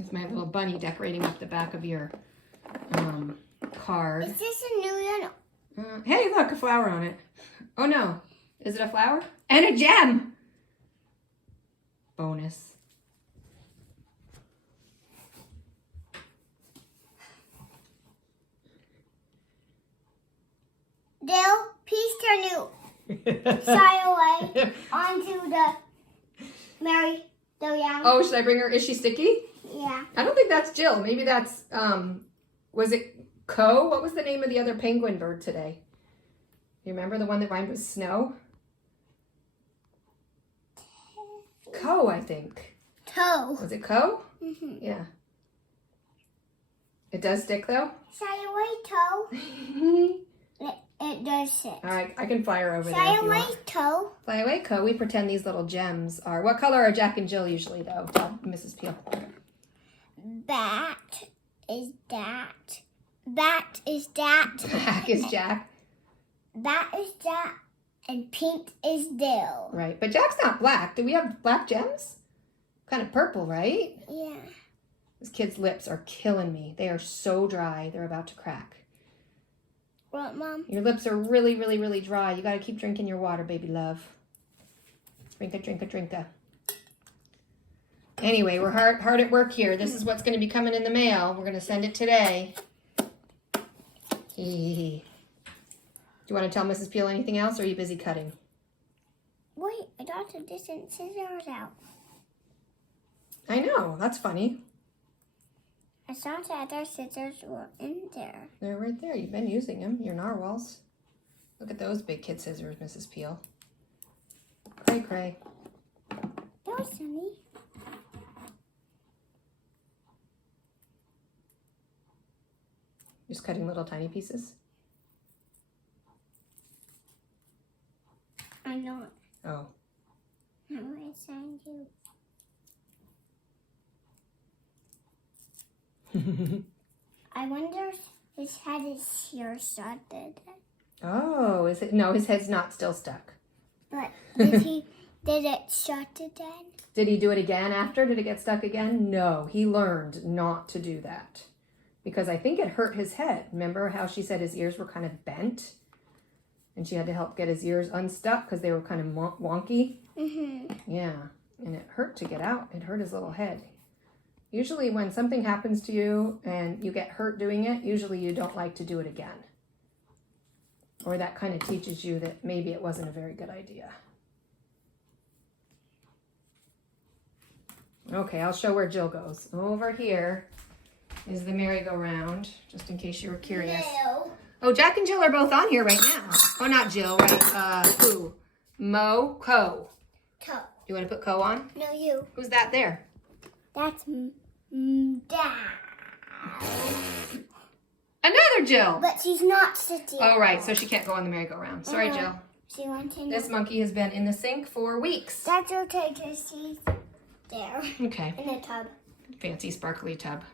It's my little bunny decorating up the back of your card. Is this a new one? Hey, look, a flower on it. Oh no, is it a flower? And a gem! Bonus. Dale, please turn you side away onto the Mary Young. Oh, should I bring her? Is she sticky? Yeah. I don't think that's Jill. Maybe that's, was it Co? What was the name of the other penguin bird today? You remember the one that rhymed with snow? Co, I think. Toe. Was it Co? Mm-hmm. Yeah. It does stick though? Side away, toe. It does sit. All right, I can fly her over there Side if you away, want. toe. Fly away, Co. We pretend these little gems are. What color are Jack and Jill usually, though? Tell Mrs. Pihl. Bat is that. Bat is that. Black is Jack. Bat is that. And pink is Dale. Right, but Jack's not black. Do we have black gems? Kind of purple, right? Yeah. This kid's lips are killing me. They are so dry. They're about to crack. What, Mom? Your lips are really, really, really dry. You got to keep drinking your water, baby love. Drinka, drinka, drinka. Anyway, we're hard at work here. This is what's going to be coming in the mail. We're going to send it today. Do you want to tell Mrs. Pihl anything else, or are you busy cutting? Wait, I got the distant scissors out. I know. That's funny. I thought the other scissors were in there. They're right there. You've been using them. Your narwhals. Look at those big kid scissors, Mrs. Pihl. Cray, cray. That was sunny. Just cutting little tiny pieces. I'm not. Oh. I'm going to send you. I wonder if his head is here started. Oh, is it? No, his head's not still stuck. But did it shut it then? Did he do it again after? Did it get stuck again? No, he learned not to do that. Because I think it hurt his head. Remember how she said his ears were kind of bent? And she had to help get his ears unstuck because they were kind of wonky. Mm-hmm. Yeah, and it hurt to get out. It hurt his little head. Usually when something happens to you and you get hurt doing it, usually you don't like to do it again. Or that kind of teaches you that maybe it wasn't a very good idea. Okay, I'll show where Jill goes. Over here is the merry-go-round, just in case you were curious. No. Oh, Jack and Jill are both on here right now. Oh, not Jill, right? Who? Mo, Co. Toe. You want to put Co on? No, you. Who's that there? That's Dad. Another Jill. But she's not sitting. Oh, right. So she can't go on the merry-go-round. Sorry, Jill. She wants to know. This monkey has been in the sink for weeks. That's okay, because she's there Okay. in the tub. Fancy sparkly tub.